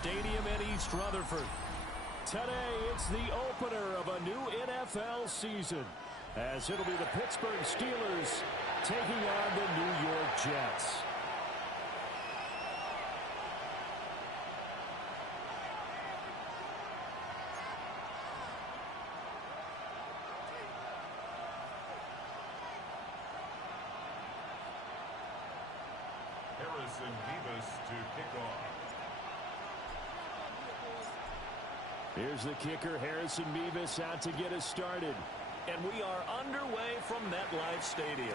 Stadium in East Rutherford. Today, it's the opener of a new NFL season, as it'll be the Pittsburgh Steelers taking on the New York Jets. Harrison Mevis to kick off. Here's the kicker, Harrison Mevis, out to get us started. And we are underway from MetLife Stadium.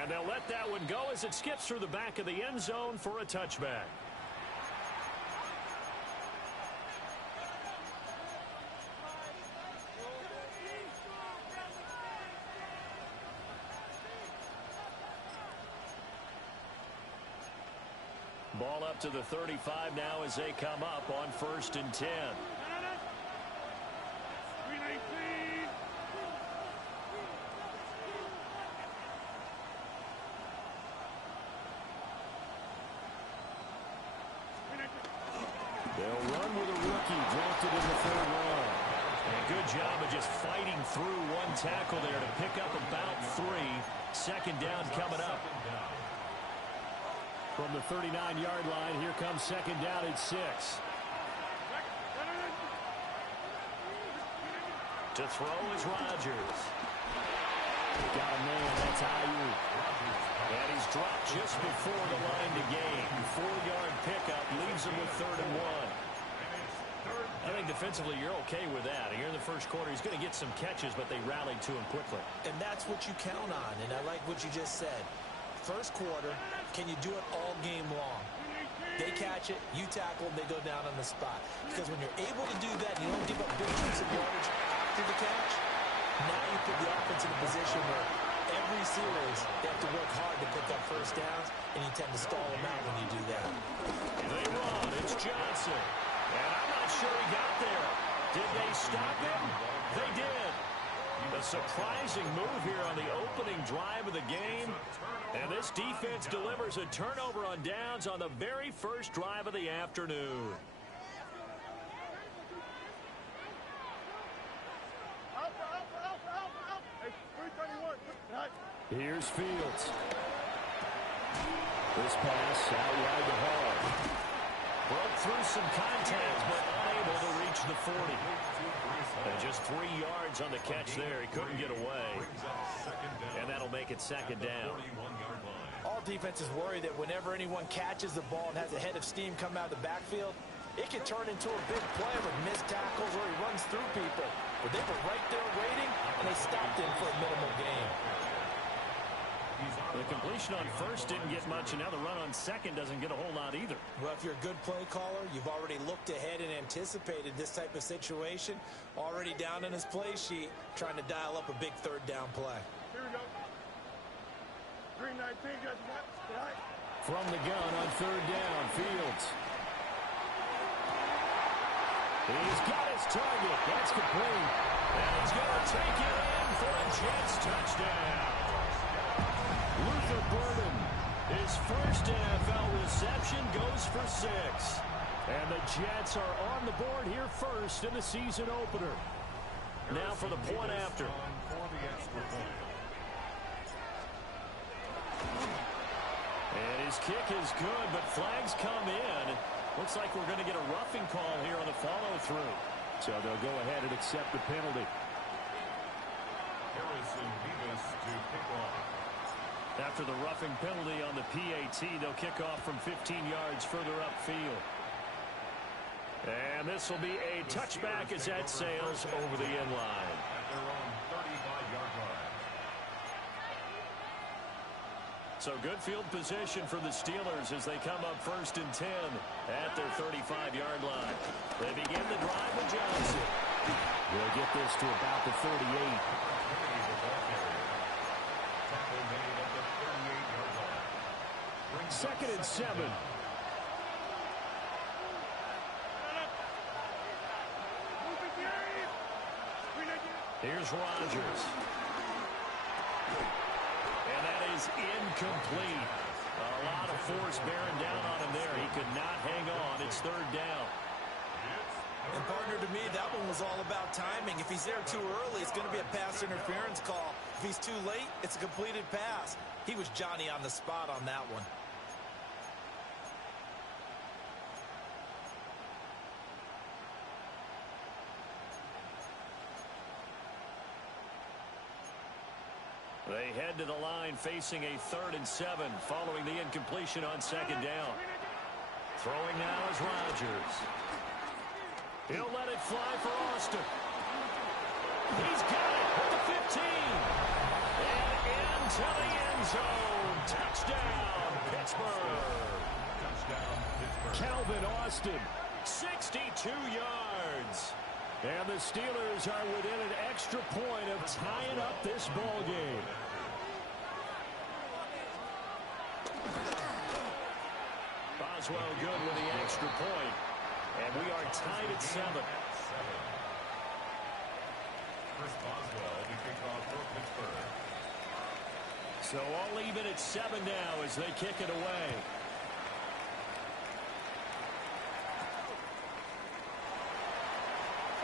And they'll let that one go as it skips through the back of the end zone for a touchback. Ball up to the 35 now as they come up on 1st and 10. They'll run with a rookie drafted in the 3rd round. And a good job of just fighting through one tackle there to pick up about 3. 2nd down coming up. From the 39-yard line, here comes 2nd down at 6. To throw is Rodgers. Got a man, that's Ayuk. And he's dropped just before the line to gain. 4-yard pickup leaves him with 3rd and 1. I think defensively you're okay with that. Here in the first quarter, he's going to get some catches, but they rallied to him quickly. And that's what you count on, and I like what you just said. First quarter, can you do it all game long? They catch it, you tackle, they go down on the spot. Because when you're able to do that, you don't give up big chunks of yardage after the catch, now you put the offense in a position where every series they have to work hard to pick up first downs, and you tend to stall them out when you do that. They run, it's Johnson. And I'm not sure he got there. Did they stop him? They did. A surprising move here on the opening drive of the game. And this defense delivers a turnover on downs on the very first drive of the afternoon. Here's Fields. This pass out wide to Hall. Broke through some contact, but unable to reach the 40. And just 3 yards on the catch there. He couldn't get away. And that'll make it 2nd down. All defenses worry that whenever anyone catches the ball and has a head of steam come out of the backfield, it can turn into a big play with missed tackles or he runs through people. But they were right there waiting, and they stopped him for a minimal gain. The completion on 1st didn't get much, and now the run on 2nd doesn't get a whole lot either. Well, if you're a good play caller, you've already looked ahead and anticipated this type of situation. Already down on his play sheet, trying to dial up a big 3rd down play. Here we go. 319, guys. From the gun on 3rd down, Fields. He's got his target. That's complete. And he's going to take it in for a Jets touchdown. Luther Burden, his first NFL reception, goes for 6. And the Jets are on the board here first in the season opener. Now for the point after. And his kick is good, but flags come in. Looks like we're going to get a roughing call here on the follow-through. So they'll go ahead and accept the penalty. Harrison Mevis to kick off. After the roughing penalty on the PAT, they'll kick off from 15 yards further upfield. And this will be a touchback as that sails over the end line. At their own 35-yard line. So good field position for the Steelers as they come up 1st and 10 at their 35-yard line. They begin the drive with Johnson. They'll get this to about the 38. 2nd and 7. Here's Rodgers. And that is incomplete. A lot of force bearing down on him there. He could not hang on. It's third down. And partner, to me, that one was all about timing. If he's there too early, it's going to be a pass interference call. If he's too late, it's a completed pass. He was Johnny on the spot on that one. They head to the line facing a 3rd and 7 following the incompletion on 2nd down. Throwing now is Rodgers. He'll let it fly for Austin. He's got it at the 15. And into the end zone. Touchdown, Pittsburgh. Touchdown, Pittsburgh. Calvin Austin, 62 yards. And the Steelers are within an extra point of tying up this ball game. Boswell good with the extra point. And we are tied at 7. Chris Boswell will be kicked off for Pittsburgh. So all even at 7 now as they kick it away.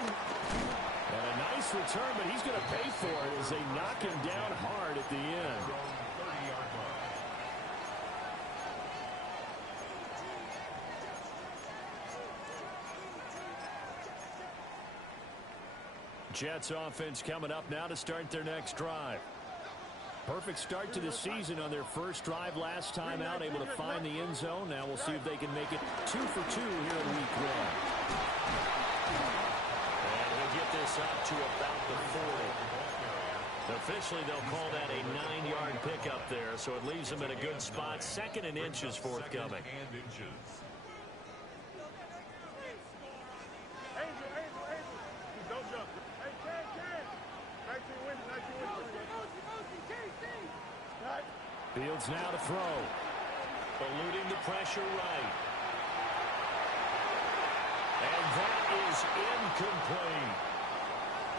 And a nice return, but he's going to pay for it as they knock him down hard at the end. 30-yard line. Jets offense coming up now to start their next drive. Perfect start to the season on their first drive last time out, able to find the end zone. Now we'll see if they can make it 2 for 2 here in week 1. And he'll get this up to about the 40. Officially, they'll call that a 9-yard pickup there, so it leaves them in a good spot. 2nd and inches forthcoming. Fields now to throw. Eluding the pressure right. And that is incomplete.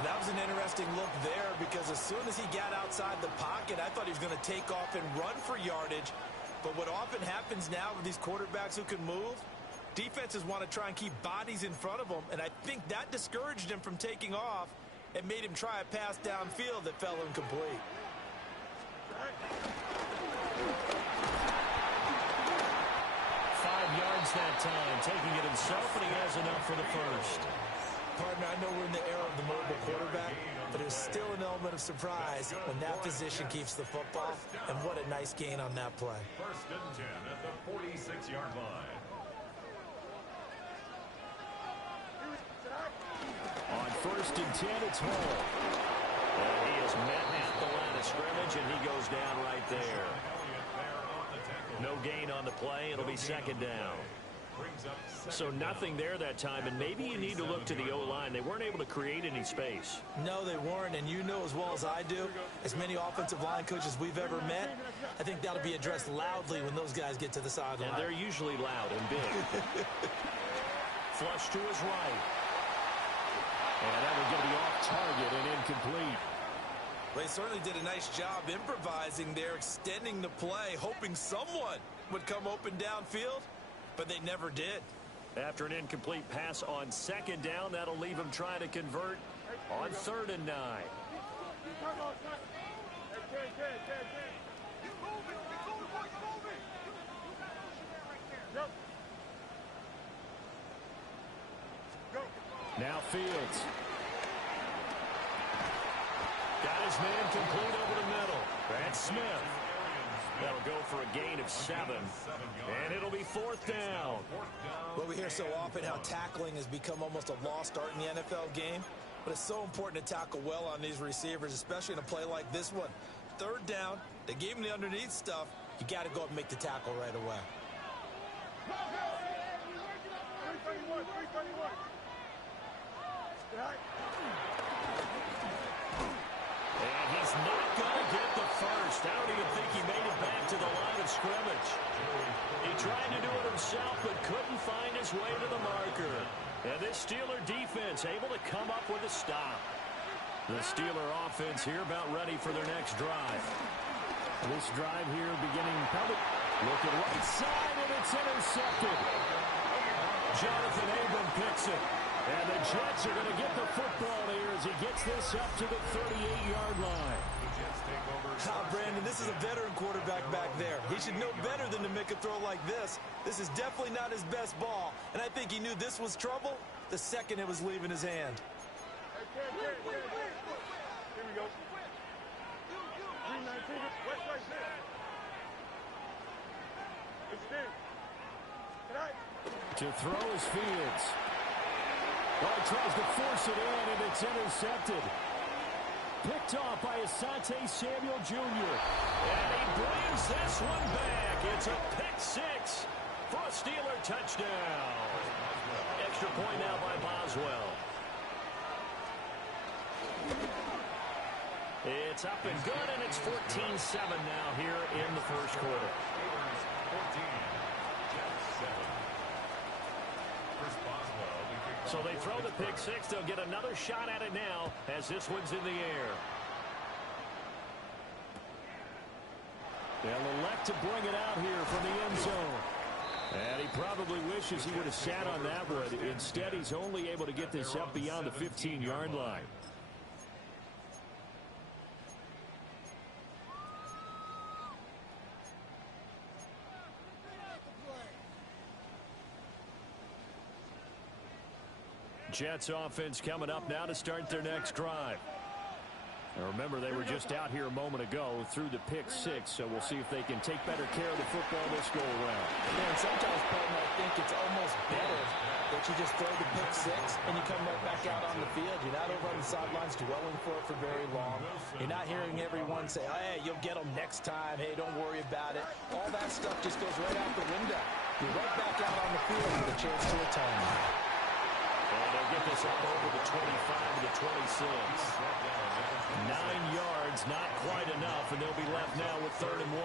That was an interesting look there because as soon as he got outside the pocket, I thought he was going to take off and run for yardage. But what often happens now with these quarterbacks who can move, defenses want to try and keep bodies in front of them, and I think that discouraged him from taking off and made him try a pass downfield that fell incomplete. 5 yards that time, taking it himself, and he has enough for the first. Partner, I know we're in the era of the mobile quarterback, but there's still an element of surprise when that position keeps the football, and what a nice gain on that play. 1st and 10 at the 46-yard line. On 1st and 10, it's Hall. And he is met at the line of scrimmage, and he goes down right there. No gain on the play. It'll be 2nd down. So nothing there that time, and maybe you need to look to the O-line. They weren't able to create any space. No, they weren't, and you know as well as I do, as many offensive line coaches we've ever met, I think that'll be addressed loudly when those guys get to the sideline. And they're usually loud and big. Flush to his right. And that will get the off target and incomplete. They certainly did a nice job improvising there, extending the play, hoping someone would come open downfield, but they never did. After an incomplete pass on 2nd down, that'll leave him trying to convert on 3rd and 9. Now Fields. Got his man complete over the middle. That's Smith. That'll go for a gain of 7. And it'll be 4th down. Well, we hear so often how tackling has become almost a lost art in the NFL game. But it's so important to tackle well on these receivers, especially in a play like this one. 3rd down, they gave him the underneath stuff. You got to go up and make the tackle right away. And he's not going to get the first. I don't even think he made it back to the line of scrimmage. He tried to do it himself, but couldn't find his way to the marker. And this Steeler defense able to come up with a stop. The Steeler offense here about ready for their next drive. This drive here beginning probably Looking right side, and it's intercepted. Jonathan Abram picks it. And the Jets are going to get the football here as he gets this up to the 38-yard line. Brandon, this is a veteran quarterback back there. He should know better than to make a throw like this. This is definitely not his best ball, and I think he knew this was trouble the second it was leaving his hand. Here we go. 319. West right there. Extend. To throw is Fields. Well, he tries to force it in, and it's intercepted. Picked off by Asante Samuel Jr. And he brings this one back. It's a pick six for a Steeler touchdown. Extra point now by Boswell. It's up and good, and it's 14-7 now here in the first quarter. 14, Jets 7. Chris Boswell. So they throw the pick six. They'll get another shot at it now as this one's in the air. They'll elect to bring it out here from the end zone. And he probably wishes he would have sat on that one. Instead, he's only able to get this up beyond the 15-yard line. Jets offense coming up now to start their next drive. And remember, they were just out here a moment ago through the pick six, so we'll see if they can take better care of the football this go-around. Yeah, and sometimes, Peyton, I think it's almost better that you just throw the pick six and you come right back out on the field. You're not over on the sidelines dwelling for it for very long. You're not hearing everyone say, hey, you'll get them next time. Hey, don't worry about it. All that stuff just goes right out the window. You're right back out on the field with a chance to atone. And they'll get this up over the 25 to the 26. 9 yards, not quite enough, and they'll be left now with 3rd and 1.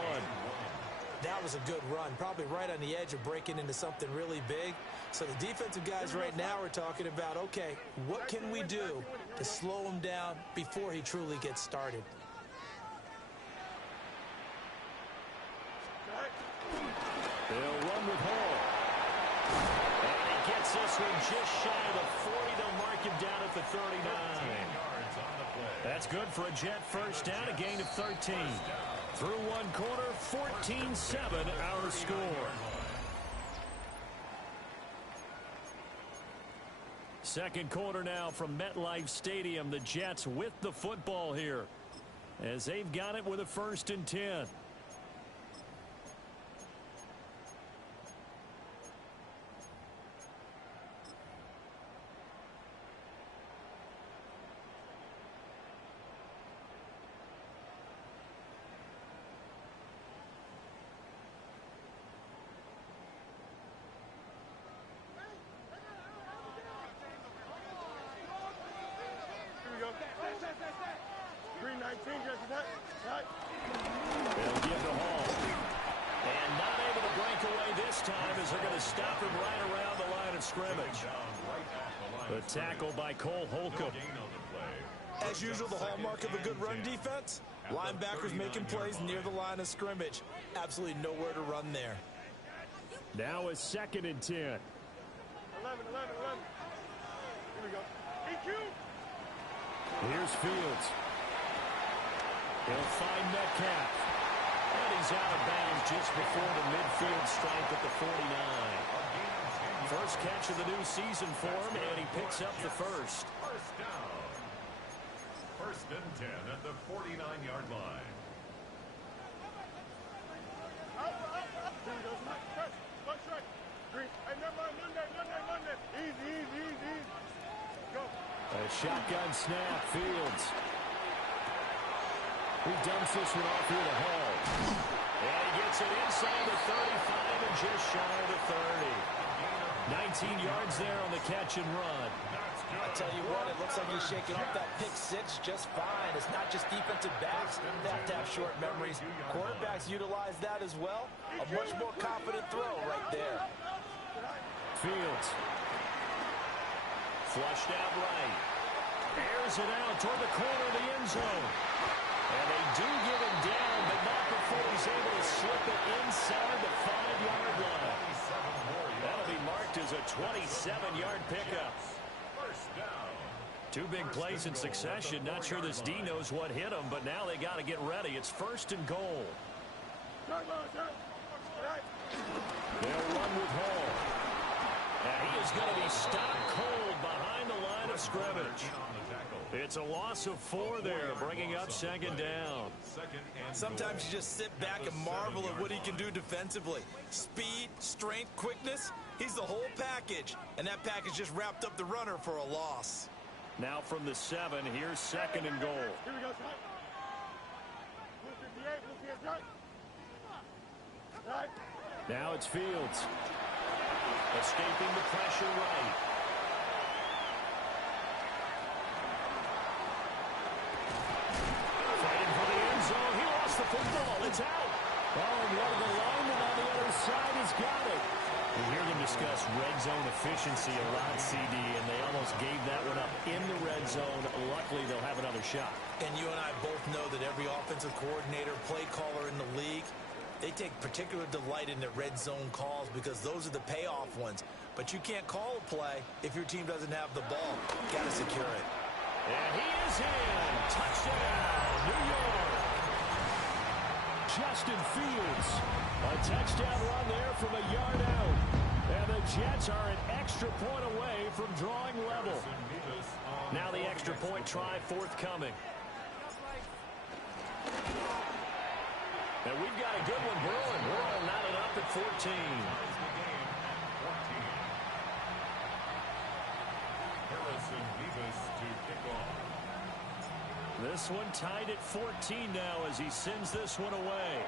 That was a good run, probably right on the edge of breaking into something really big. So the defensive guys right now are talking about, okay, what can we do to slow him down before he truly gets started? They'll run with Hall. And he gets this one just shy of the 40. They'll mark him down at the 39. That's good for a Jet first down, a gain of 13. Through one quarter, 14-7 our score. Second quarter now from MetLife Stadium. The Jets with the football here as they've got it with a 1st and 10. They'll give to Hall. And not able to break away this time as they're going to stop him right around the line of scrimmage. The tackle by Cole Holcomb. As usual, the hallmark of a good run defense, linebackers making plays near the line of scrimmage. Absolutely nowhere to run there. Now a 2nd and 10. 11. Here we go. EQ. Here's Fields. He'll find Metcalf. And he's out of bounds just before the midfield stripe at the 49. First catch of the new season for him, and he picks up the first. First down. 1st and 10 at the 49-yard line. Easy. Go. A shotgun snap, Fields. He dumps this one off here to Hall. And he gets it inside the 35 and just shy of the 30. 19 yards there on the catch and run. I tell you what, it looks like he's shaking off that pick six just fine. It's not just defensive backs that have to have short memories. Quarterbacks utilize that as well. A much more confident throw right there. Fields. Flushed out right. Airs it out toward the corner of the end zone. And they do give him down, but not before he's able to slip it inside the 5-yard line. That'll be marked as a 27-yard pickup. First down. Two big plays in succession. Not sure this D knows what hit him, but now they got to get ready. It's first and goal. They'll run with Hall. And he is going to be stopped cold behind the line of scrimmage. It's a loss of 4 there, bringing up second down. Sometimes you just sit back and marvel at what he can do defensively. Speed, strength, quickness. He's the whole package. And that package just wrapped up the runner for a loss. Now from the 7, here's second and goal. Here we go, son. 58, son. Right. Now it's Fields. Escaping the pressure right. Fighting for the end zone. He lost the football. It's out. Oh, and one of the linemen on the other side has got it. We hear them discuss red zone efficiency a lot, CD, and they almost gave that one up in the red zone. Luckily, they'll have another shot. And you and I both know that every offensive coordinator, play caller in the league, they take particular delight in their red zone calls because those are the payoff ones. But you can't call a play if your team doesn't have the ball. Got to secure it. And he is in. Touchdown, New York. Justin Fields. A touchdown run there from a yard out. And the Jets are an extra point away from drawing level. Now the extra point try forthcoming. And we've got a good one brewing. We're all knotted up at 14. This one tied at 14 now as he sends this one away.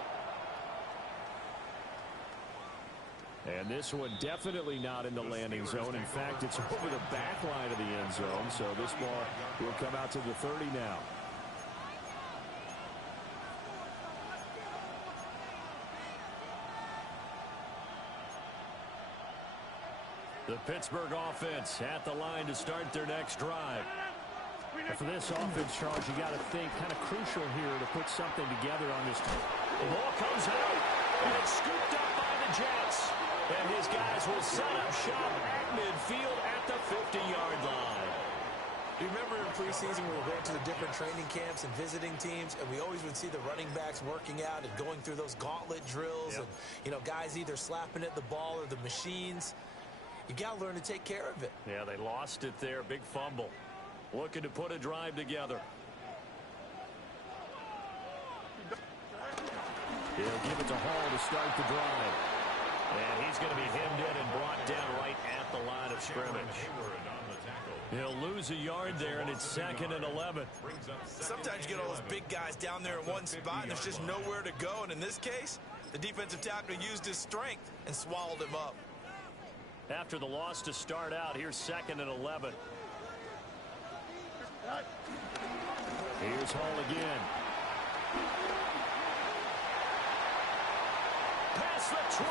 And this one definitely not in the landing zone. In fact, it's over the back line of the end zone. So this ball will come out to the 30 now. The Pittsburgh offense at the line to start their next drive. And for this offense, Charles, you got to think kind of crucial here to put something together on this team. The ball comes out, and it's scooped up by the Jets. And his guys will set up shop at midfield at the 50-yard line. You remember in preseason we were going to the different training camps and visiting teams, and we always would see the running backs working out and going through those gauntlet drills. Yep. And, you know, guys either slapping at the ball or the machines. You got to learn to take care of it. Yeah, they lost it there. Big fumble. Looking to put a drive together. He'll give it to Hall to start the drive. And he's going to be hemmed in and brought down right at the line of scrimmage. He'll lose a yard there, and it's second and 11. Sometimes you get all those big guys down there in one spot, and there's just nowhere to go. And in this case, the defensive tackle used his strength and swallowed him up. After the loss to start out, here's second and 11. Here's Hall again. Past the 20.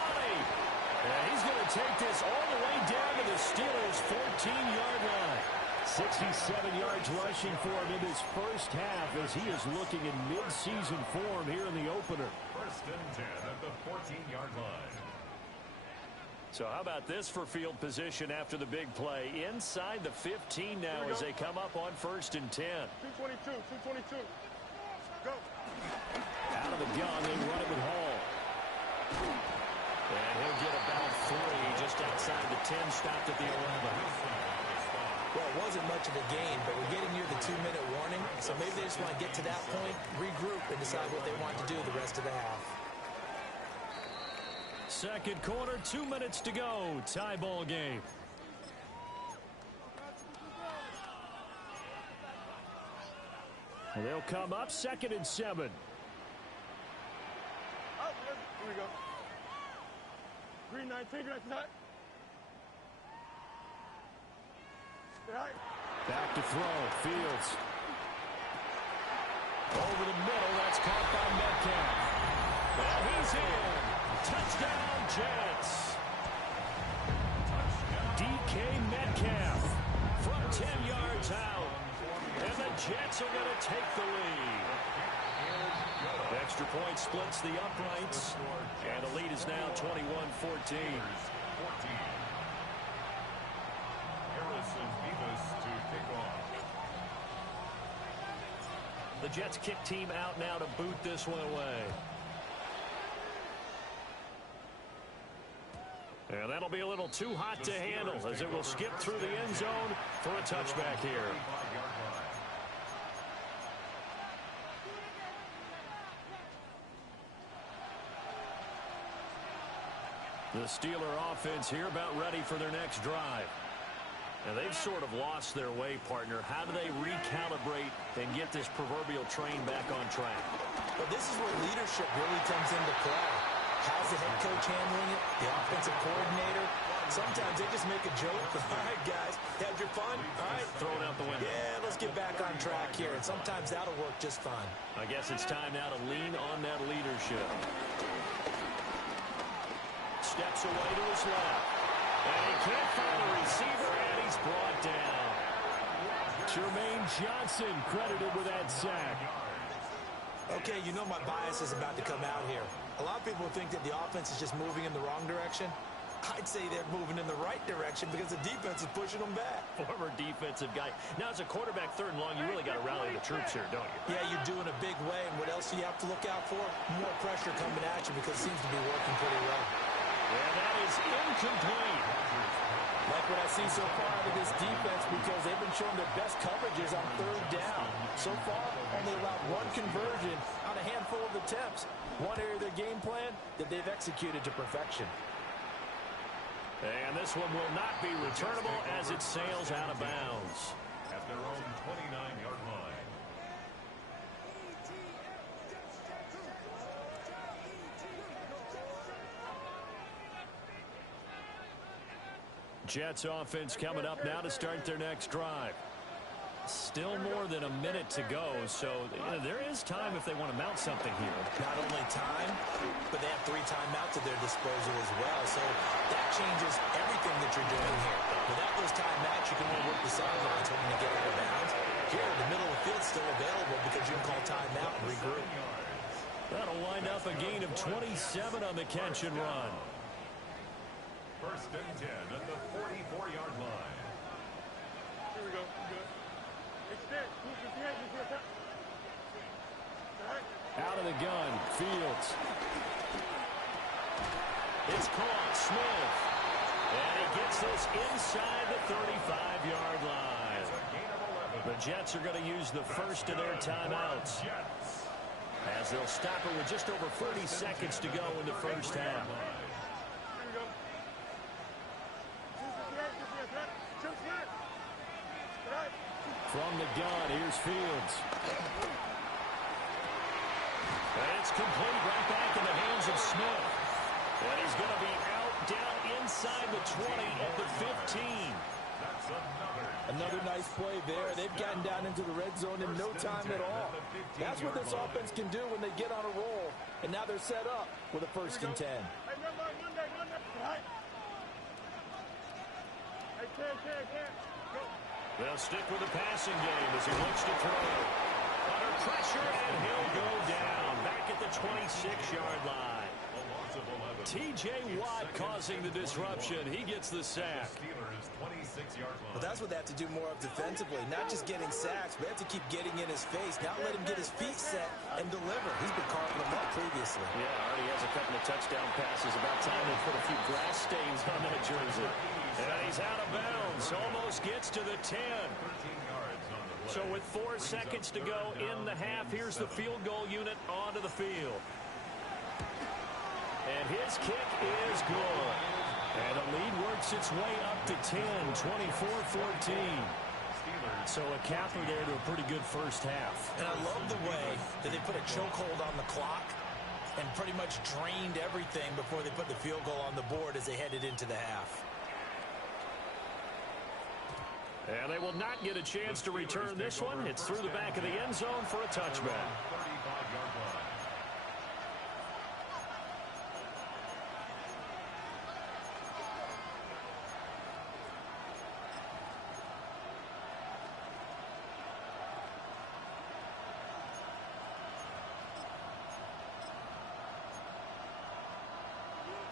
And he's going to take this all the way down to the Steelers' 14-yard line. 67 yards rushing for him in his first half as he is looking in mid-season form here in the opener. First and 10 at the 14-yard line. So how about this for field position after the big play? Inside the 15 now as they come up on first and 10. 222. Go. Out of the gun, they run it with Hall. And he'll get about 3 just outside the 10, stopped at the 11. Well, it wasn't much of a gain, but we're getting near the 2-minute warning. So maybe they just want to get to that point, regroup, and decide what they want to do the rest of the half. Second quarter, 2 minutes to go. Tie ball game. And they'll come up second and 7. Oh, here we go. Green 19, right side. Right. Back to throw. Fields. Over the middle. That's caught by Metcalf. And he's in. Touchdown, Jets. DK Metcalf from 10 yards out. And the Jets are going to take the lead. Extra point splits the uprights, and the lead is now 21-14. Harrison Beavis to kick off. The Jets kick team out now to boot this one away. And that'll be a little too hot to handle as it will skip through the end zone for a touchback here. The Steeler offense here about ready for their next drive. And they've sort of lost their way, partner. How do they recalibrate and get this proverbial train back on track? But this is where leadership really comes into play. How's the head coach handling it? The offensive coordinator? Sometimes they just make a joke. All right, guys, had your fun? All right. Throw it out the window. Yeah, let's get back on track here. And sometimes that'll work just fine. I guess it's time now to lean on that leadership. Steps away to his left. And he can't find a receiver, and he's brought down. Jermaine Johnson credited with that sack. Okay, you know my bias is about to come out here. A lot of people think that the offense is just moving in the wrong direction. I'd say they're moving in the right direction because the defense is pushing them back. Former defensive guy. Now, as a quarterback, third and long, you really got to rally the troops here, don't you? Yeah, you're doing a big way, and what else do you have to look out for? More pressure coming at you because it seems to be working pretty well. And that is incomplete. Like what I see so far out of this defense because they've been showing their best coverages on third down. So far, only allowed one conversion on a handful of attempts. One area of their game plan that they've executed to perfection. And this one will not be returnable as it sails out of bounds. At their own 29-yard line. Jets offense coming up now to start their next drive. Still more than a minute to go, so there is time if they want to mount something here. Not only time, but they have 3 timeouts at their disposal as well, so that changes everything that you're doing here. Without those timeouts, you can only work the sidelines hoping to get out of bounds. Here, the middle of the field's still available because you can call timeout and regroup. That'll wind up a gain of 27 on the catch and run. First and 10 at the 44-yard line. Here we go. Good. Extend. Move his head. Move his head. All right. Out of the gun, Fields. It's caught, Smith. And he gets this inside the 35-yard line. The Jets are going to use the first of their timeouts, as they'll stop it with just over 40 seconds to go in the first half. Here we go. Move his head. Move his head. Jump head. All right. From the gun, here's Fields. And it's complete right back in the hands of Smith. And he's going to be out down inside the 20 at the 15. That's Another nice play there. They've gotten down into the red zone in no time at all. That's what this offense can do when they get on a roll. And now they're set up with a first and 10. Hey, one day. All right. Hey, can. Go. They'll stick with the passing game as he looks to throw. Under pressure, and he'll go down back at the 26-yard line. T.J. Watt causing the disruption. He gets the sack. Well, that's what they have to do more of defensively. Not just getting sacks, but they have to keep getting in his face. Not let him get his feet set and deliver. He's been carving them up previously. Yeah, already has a couple of touchdown passes. About time they put a few grass stains on that jersey. And he's out of bounds. Almost gets to the 10. So with 4 seconds to go in the half, here's the field goal unit onto the field. And his kick is good. And the lead works its way up to 10, 24-14. So a capper there to a pretty good first half. And I love the way that they put a chokehold on the clock and pretty much drained everything before they put the field goal on the board as they headed into the half. And they will not get a chance to return this one. It's through the back of the end zone for a touchback.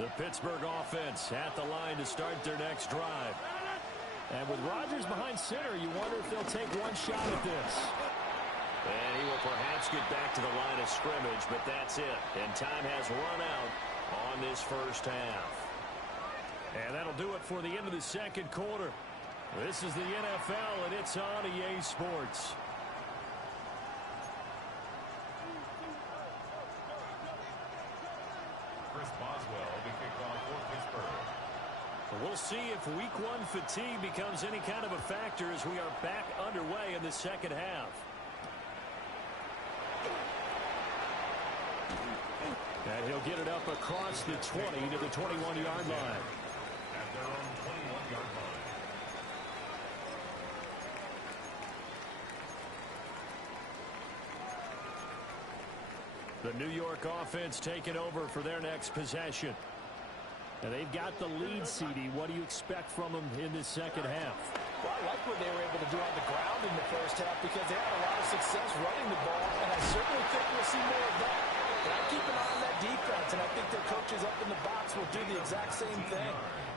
The Pittsburgh offense at the line to start their next drive. And with Rodgers behind center, you wonder if they'll take one shot at this. And he will perhaps get back to the line of scrimmage, but that's it. And time has run out on this first half. And that'll do it for the end of the second quarter. This is the NFL, and it's on EA Sports. Chris Boswell to kick off for Pittsburgh. We'll see if week one fatigue becomes any kind of a factor as we are back underway in the second half. And he'll get it up across the 20 to the 21-yard line. At their own 21-yard line. The New York offense taking over for their next possession. And they've got the lead, CD. What do you expect from them in this second half? Well, I like what they were able to do on the ground in the first half because they had a lot of success running the ball, and I certainly think we'll see more of that. But I keep an eye on that defense, and I think their coaches up in the box will do the exact same thing.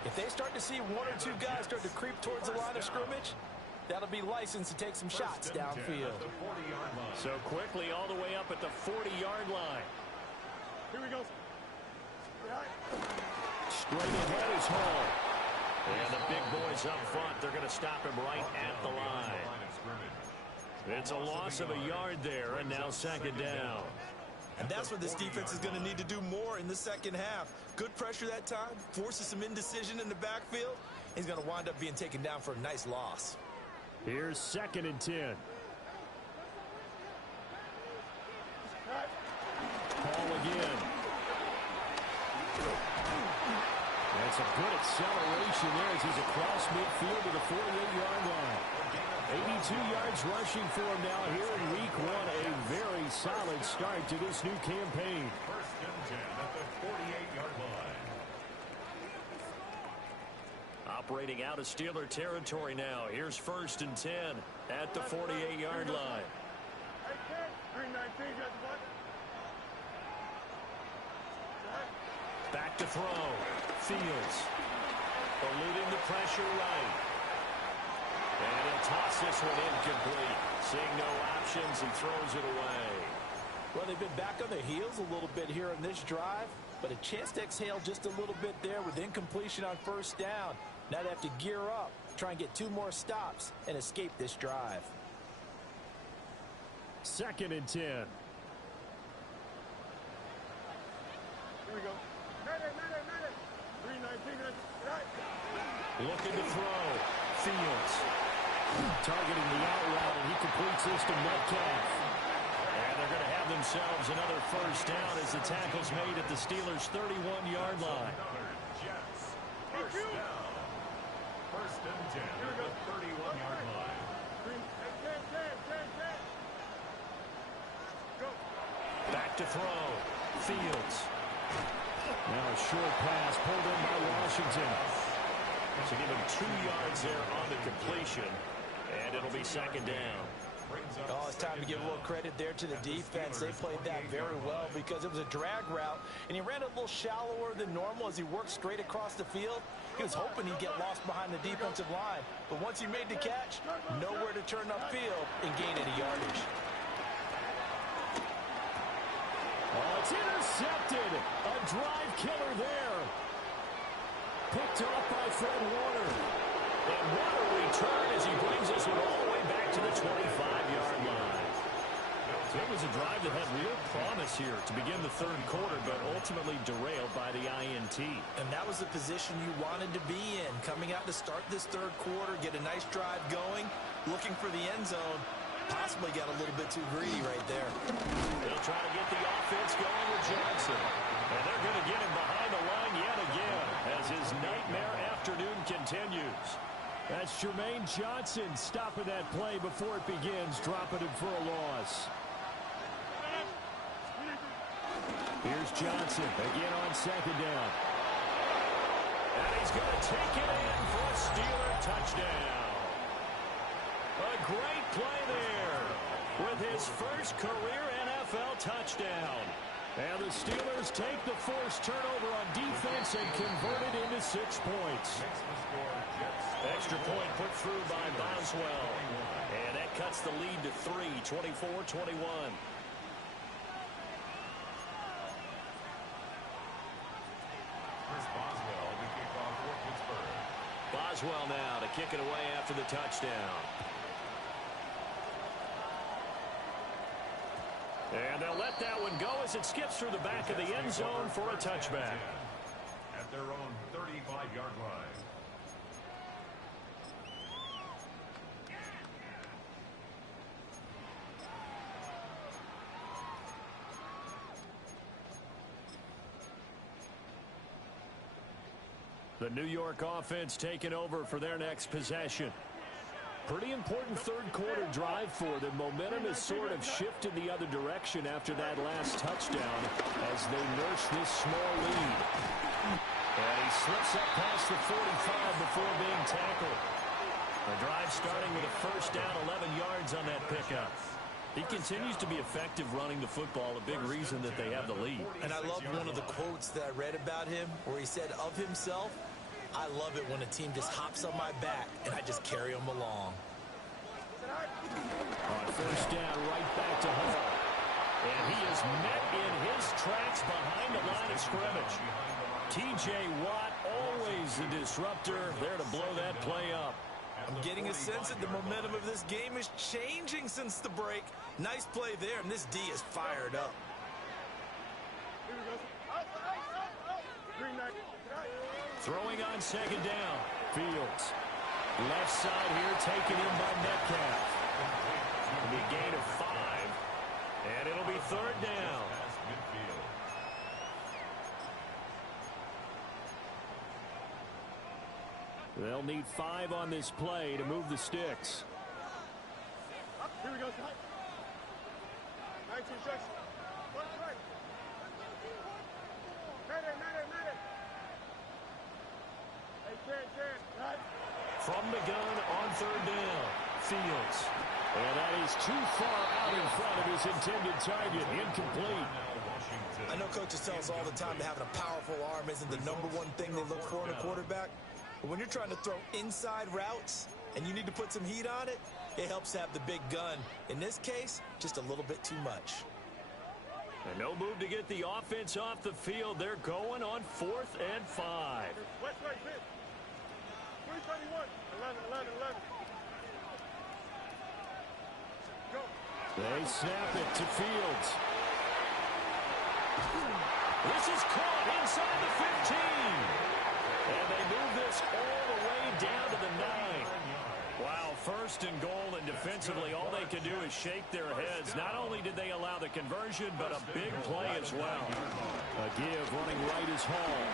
If they start to see one or two guys start to creep towards the line of scrimmage, that'll be licensed to take some shots downfield. So quickly all the way up at the 40-yard line. Here we go. Straight ahead is Hall. And the big boys up front, they're going to stop him right at the line. It's a loss of a yard there, and now second down. And that's what this defense is going to need to do more in the second half. Good pressure that time, forces some indecision in the backfield. He's going to wind up being taken down for a nice loss. Here's 2nd and 10. Hall again. That's a good acceleration there as he's across midfield to the 48-yard line. 82 yards rushing for him now here in week one. A very solid start to this new campaign. 1st and 10 at the 48-yard line. Operating out of Steeler territory now. Here's 1st and 10 at the 48-yard line. Back to throw. Fields. Eluding the pressure right. And he'll toss this one incomplete. Seeing no options, he throws it away. Well, they've been back on their heels a little bit here in this drive, but a chance to exhale just a little bit there with incompletion on 1st down. Now they have to gear up, try and get 2 more stops, and escape this drive. 2nd and 10. Here we go. 319. Looking to throw. Fields. Targeting the out route, and he completes this to Metcalf. And they're going to have themselves another 1st down as the tackle's made at the Steelers' 31-yard line. Jets. 1st down. 1st and 10 at the 31-yard line. Back to throw. Fields. Now a short pass pulled in by Washington. So give him 2 yards there on the completion. And it'll be 2nd down. Oh, it's time to give a little credit there to the defense. They played that very well because it was a drag route, and he ran a little shallower than normal as he worked straight across the field. He was hoping he'd get lost behind the defensive line, but once he made the catch, nowhere to turn upfield and gain any yardage. Oh, it's intercepted. A drive killer there. Picked off by Fred Warner. And what a return as he brings this one all the way back to the 25-yard line. So it was a drive that had real promise here to begin the 3rd quarter, but ultimately derailed by the INT. And that was the position you wanted to be in. Coming out to start this 3rd quarter, get a nice drive going, looking for the end zone. Possibly got a little bit too greedy right there. They'll try to get the offense going with Johnson. And they're going to get him behind the line yet again as his nightmare afternoon continues. That's Jermaine Johnson stopping that play before it begins, dropping him for a loss. Here's Johnson again on 2nd down. And he's going to take it in for a Steeler touchdown. A great play there with his first career NFL touchdown. And the Steelers take the forced turnover on defense and convert it into 6 points. Extra point put through by Boswell. And that cuts the lead to 3, 24-21. Boswell to kick off for Pittsburgh. Boswell now to kick it away after the touchdown. And they'll let that one go as it skips through the back of the end zone for a touchback. At their own 35-yard line. The New York offense taking over for their next possession. Pretty important third quarter drive for them. Momentum has sort of shifted the other direction after that last touchdown as they nurse this small lead. And he slips up past the 45 before being tackled. The drive starting with a first down, 11 yards on that pickup. He continues to be effective running the football, a big reason that they have the lead. And I love one of the quotes that I read about him where he said of himself, I love it when a team just hops on my back and I just carry them along. On first down, right back to Hall. And he is met in his tracks behind the line of scrimmage. T.J. Watt, always the disruptor, there to blow that play up. I'm getting a sense that the momentum of this game is changing since the break. Nice play there, and this D is fired up. Throwing on second down. Fields. Left side here taken in by Metcalf. It'll be a gain of 5. And it'll be third down. They'll need 5 on this play to move the sticks. Here we go. 19 seconds. From the gun on third down. Fields. And that is too far out in front of his intended target. Incomplete. I know coaches tell us all the time that having a powerful arm isn't the #1 thing they look for in a quarterback. But when you're trying to throw inside routes and you need to put some heat on it, it helps to have the big gun. In this case, just a little bit too much. And no move to get the offense off the field. They're going on 4th and 5. West right, 331. 11. Go. They snap it to Fields. This is caught inside the 15. And they move this all the way down to the 9. Wow, first and goal, and defensively all they can do is shake their heads. Not only did they allow the conversion, but a big play as well. A give running right is Hall.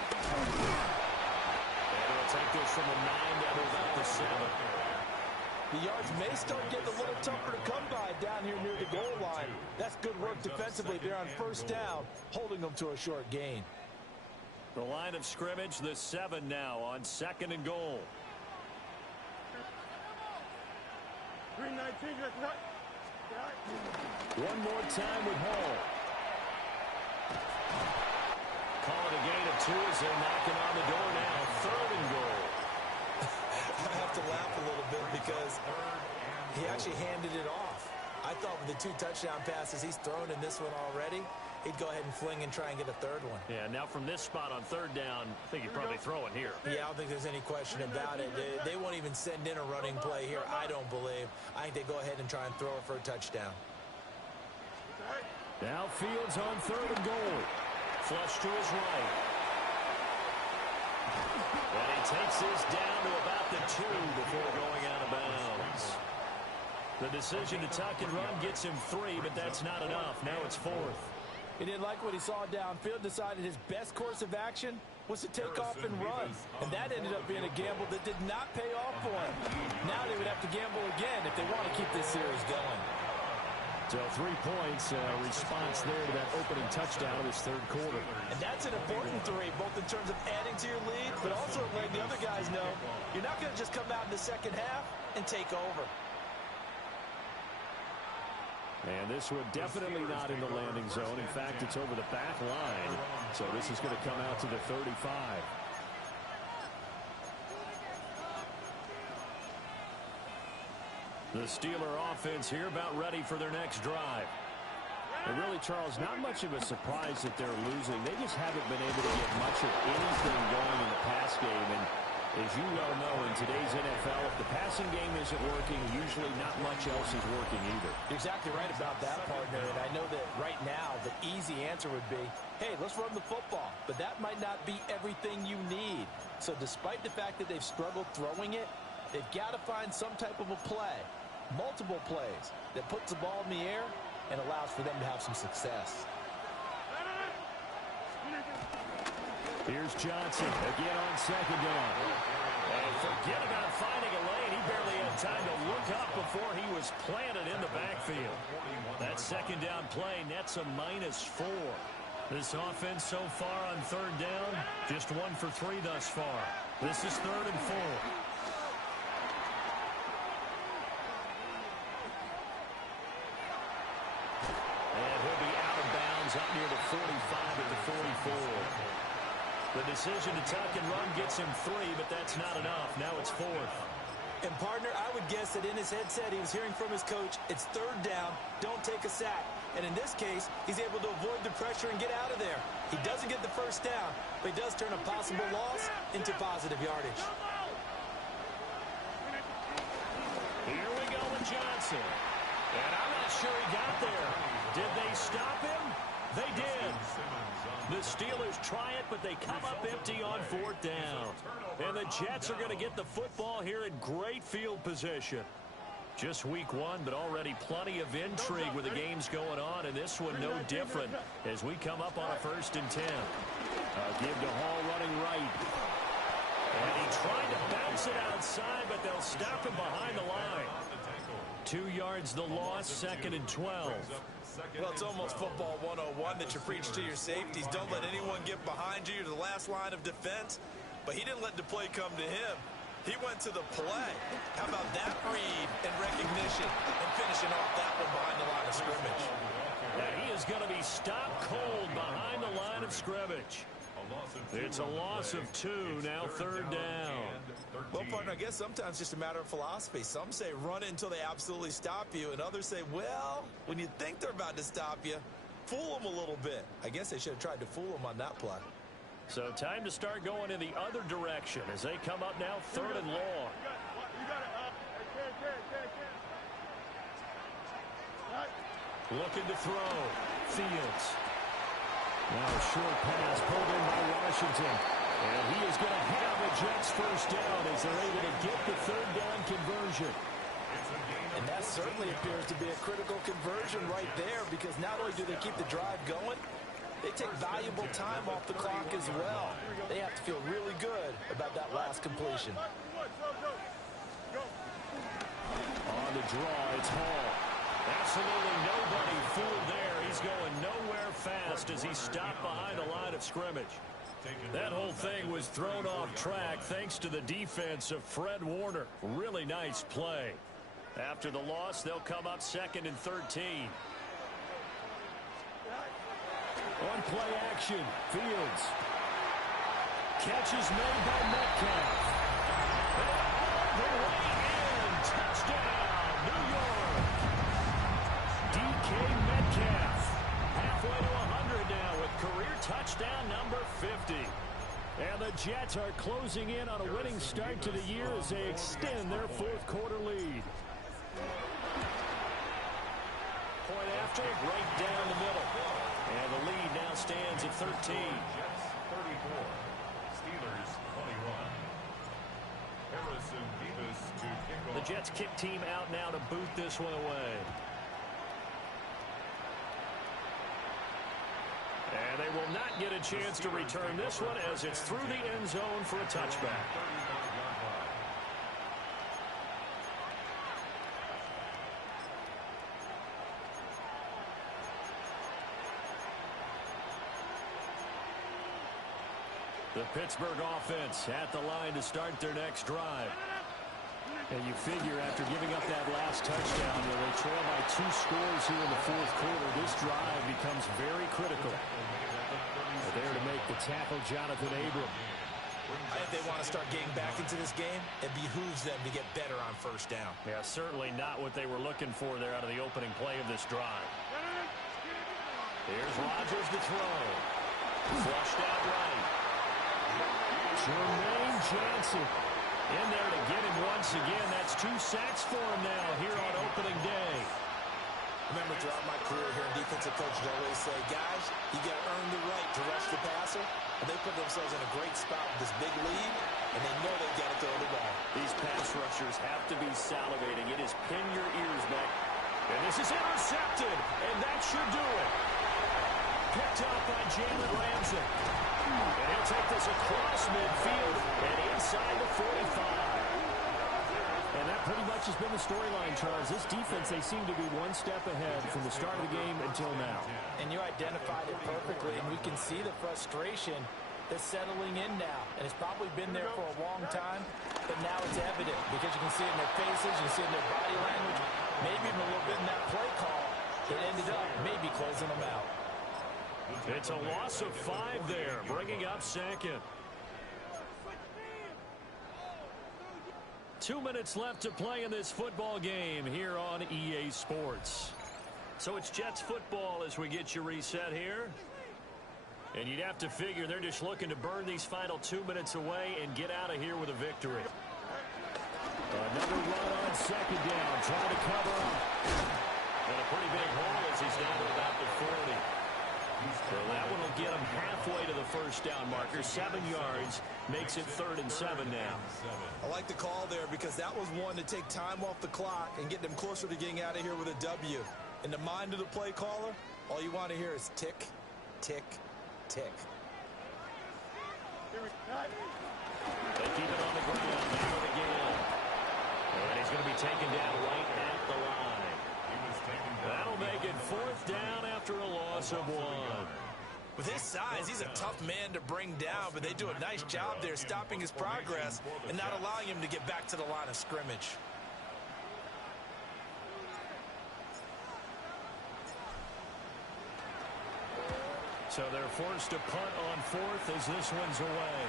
And it'll take this from the 9 down to about the 7. The yards may start getting a little tougher to come by down here near the goal line. That's good work defensively there on first down, holding them to a short gain. The line of scrimmage, the 7 now on 2nd and goal. 319. One more time with Hall. Call it a gain of 2 as they're knocking on the door now. 3rd and goal. I have to laugh a little bit because he actually handed it off. I thought with the 2 touchdown passes he's thrown in this one already, he'd go ahead and fling and try and get a 3rd one. Yeah, now from this spot on 3rd down, I think he'd probably throw it here. Yeah, I don't think there's any question about it. They won't even send in a running play here, I don't believe. I think they go ahead and try and throw it for a touchdown. Now Fields on 3rd and goal. Flush to his right. And he takes this down to about the 2 before going out of bounds. The decision to tuck and run gets him 3, but that's not enough. Now it's 4th. He didn't like what he saw downfield, decided his best course of action was to take off and run. And that ended up being a gamble that did not pay off for him. Now they would have to gamble again if they want to keep this series going. So 3 points, response there to that opening touchdown of this 3rd quarter. And that's an important 3, both in terms of adding to your lead, but also letting the other guys know you're not going to just come out in the second half and take over. And this one definitely not in the landing zone. In fact, it's over the back line. So this is going to come out to the 35. The Steeler offense here about ready for their next drive. And really, Charles, not much of a surprise that they're losing. They just haven't been able to get much of anything going in the pass game. And as you well know, in today's NFL, if the passing game isn't working, usually not much else is working either. You're exactly right about that, partner. And I know that right now the easy answer would be, hey, let's run the football. But that might not be everything you need. So despite the fact that they've struggled throwing it, they've got to find some type of a play, multiple plays, that puts the ball in the air and allows for them to have some success. Here's Johnson again on second down. And forget about finding a lane. He barely had time to look up before he was planted in the backfield. That second down play nets a -4. This offense so far on third down, just 1 for 3 thus far. This is 3rd and 4. Up near the 45 at the 44. The decision to tuck and run gets him 3, but that's not enough. Now it's 4th. And, partner, I would guess that in his headset he was hearing from his coach, it's 3rd down, don't take a sack. And in this case, he's able to avoid the pressure and get out of there. He doesn't get the first down, but he does turn a possible loss into positive yardage. Here we go with Johnson. And I'm not sure he got there. Did they stop him? They did. The Steelers try it, but they come up empty on 4th down. And the Jets are going to get the football here in great field position. Just week 1, but already plenty of intrigue with the games going on, and this one no different as we come up on a 1st and 10. Give to Hall running right. And he tried to bounce it outside, but they'll stop him behind the line. 2 yards the loss, 2nd and 12. Well, it's almost football 101 that you preach to your safeties. Don't let anyone get behind you. You're the last line of defense. But he didn't let the play come to him. He went to the play. How about that read and recognition and finishing off that one behind the line of scrimmage? Now he is going to be stopped cold behind the line of scrimmage. It's a loss of 2, now 3rd down. Well, partner, I guess sometimes it's just a matter of philosophy. Some say run it until they absolutely stop you, and others say, well, when you think they're about to stop you, fool them a little bit. I guess they should have tried to fool them on that play. So time to start going in the other direction as they come up now 3rd and long. Looking to throw. Fields. Now a short pass pulled in by Washington. And he is going to have the Jets first down as they're able to get the 3rd down conversion. And that certainly appears to be a critical conversion right there, because not only do they keep the drive going, they take valuable time off the clock as well. They have to feel really good about that last completion. On the draw, it's Hall. Absolutely nobody fooled there. He's going nowhere fast as he's stopped behind the line of scrimmage. That whole thing was thrown off track thanks to the defense of Fred Warner. Really nice play. After the loss, they'll come up 2nd and 13. On play action, Fields. Catch is made by Metcalf. The way in. Touchdown, New York. DK Metcalf. Halfway to 100 now with career touchdown number 50. And the Jets are closing in on a winning start to the year as they extend their 4th quarter lead. Point after, right down the middle. And the lead now stands at 13. Jets 34. Steelers 21. Harrison Davis to kick off. The Jets kick team out now to boot this one away. And they will not get a chance to return this one as it's through the end zone for a touchback. The Pittsburgh offense at the line to start their next drive. And you figure after giving up that last touchdown, they trail by 2 scores here in the fourth quarter. This drive becomes very critical. They're there to make the tackle, Jonathan Abram. I think they want to start getting back into this game. It behooves them to get better on first down. Yeah, certainly not what they were looking for there out of the opening play of this drive. Here's Rodgers to throw. Flushed out right. Jermaine Johnson in there to get him once again. That's 2 sacks for him now here on opening day. Remember, throughout my career here in defensive coach, I always say, guys, you got to earn the right to rush the passer. And they put themselves in a great spot with this big lead, and they know they've got to throw the ball. These pass rushers have to be salivating. It is pin your ears back. And this is intercepted, and that should do it. Picked up by Jalen Ramsey. And he'll take this across midfield and inside the 45. And that pretty much has been the storyline, Charles. This defense, they seem to be one step ahead from the start of the game until now. And you identified it perfectly, and we can see the frustration that's settling in now. And it's probably been there for a long time, but now it's evident because you can see it in their faces, you can see it in their body language, maybe even a little bit in that play call that ended up maybe closing them out. It's a loss of 5 there, bringing up second. 2 minutes left to play in this football game here on EA Sports. So it's Jets football as we get you reset here. And you'd have to figure they're just looking to burn these final 2 minutes away and get out of here with a victory. Another run on second down, trying to cover up. And a pretty big hole as he's down to about the 40. So that one will get him halfway to the first down marker. 7 yards makes it 3rd and 7 now. I like the call there because that was one to take time off the clock and get them closer to getting out of here with a W. In the mind of the play caller, all you want to hear is tick, tick, tick. They keep it on the ground now and again. And he's going to be taken down right at the line. That'll make it 4th down after a loss of 1. With his size, he's a tough man to bring down, but they do a nice job there stopping his progress and not allowing him to get back to the line of scrimmage. So they're forced to punt on 4th as this one's away.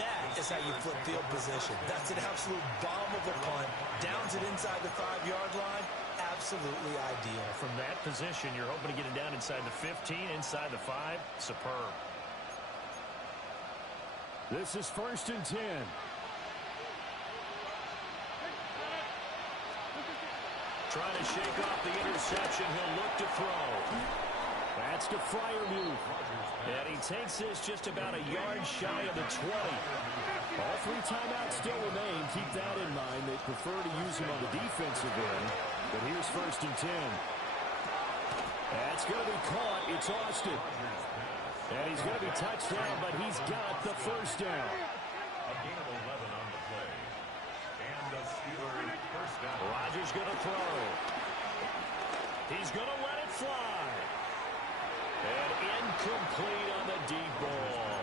That is how you flip field position. That's an absolute bomb of a punt. Downs it inside the 5-yard line. Absolutely ideal. From that position, you're hoping to get it down inside the 15, inside the 5. Superb. This is 1st and 10. Trying to shake off the interception. He'll look to throw. That's to Freiermuth. And he takes this just about a yard shy of the 20. All 3 timeouts still remain. Keep that in mind. They prefer to use him on the defensive end. But here's 1st and 10. That's going to be caught. It's Austin. And he's going to be touched down, but he's got the first down. A gain of 11 on the play. And the Steelers first down. Rodgers going to throw. He's going to let it fly. And incomplete on the deep ball.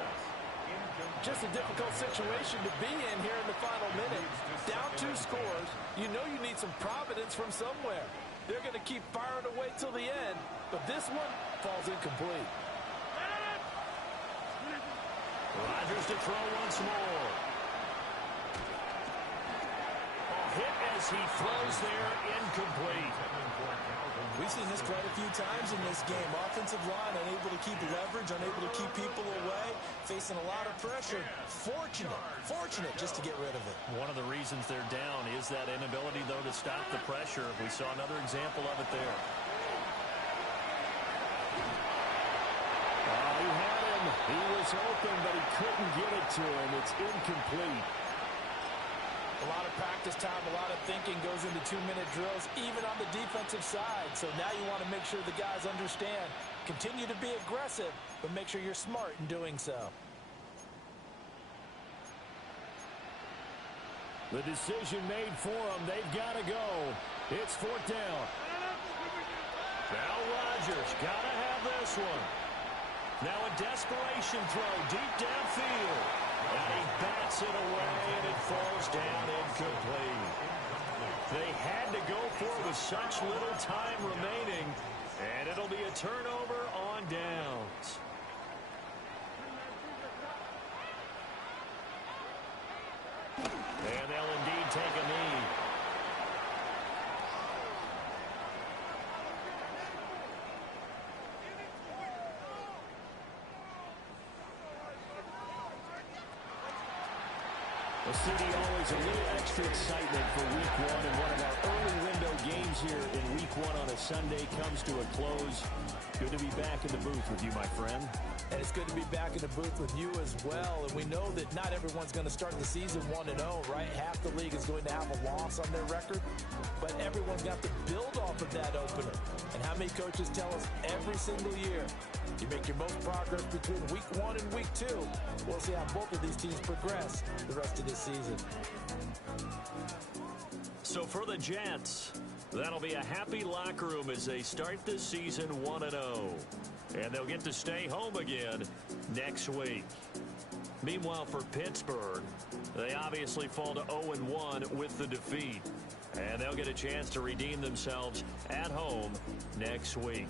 Just a difficult situation to be in here in the final minute. Down 2 scores. You know you need some providence from somewhere. They're going to keep firing away till the end, but this one falls incomplete. Rodgers to throw once more. A hit as he throws there, incomplete. We've seen this quite a few times in this game. Offensive line unable to keep leverage, unable to keep people away, facing a lot of pressure. Fortunate just to get rid of it. One of the reasons they're down is that inability, though, to stop the pressure. We saw another example of it there. He had him. He was open, but he couldn't get it to him. It's incomplete. A lot of practice time, a lot of thinking goes into 2-minute drills, even on the defensive side. So now you want to make sure the guys understand. Continue to be aggressive, but make sure you're smart in doing so. The decision made for them. They've got to go. It's 4th down. Now Rodgers got to have this one. Now a desperation throw deep downfield. And he bats it away, and it falls down incomplete. They had to go for it with such little time remaining, and it'll be a turnover on downs. And they'll indeed take a knee. Well, CD, always a little extra excitement for week one, and one of our early window games here in week one on a Sunday comes to a close. Good to be back in the booth with you, my friend. And it's good to be back in the booth with you as well. And we know that not everyone's going to start the season 1-0, right? Half the league is going to have a loss on their record. But everyone's got to build off of that opener. And how many coaches tell us every single year, you make your most progress between week 1 and week 2. We'll see how both of these teams progress the rest of this season. So for the Jets, that'll be a happy locker room as they start this season 1-0. And they'll get to stay home again next week. Meanwhile, for Pittsburgh, they obviously fall to 0-1 with the defeat. And they'll get a chance to redeem themselves at home next week.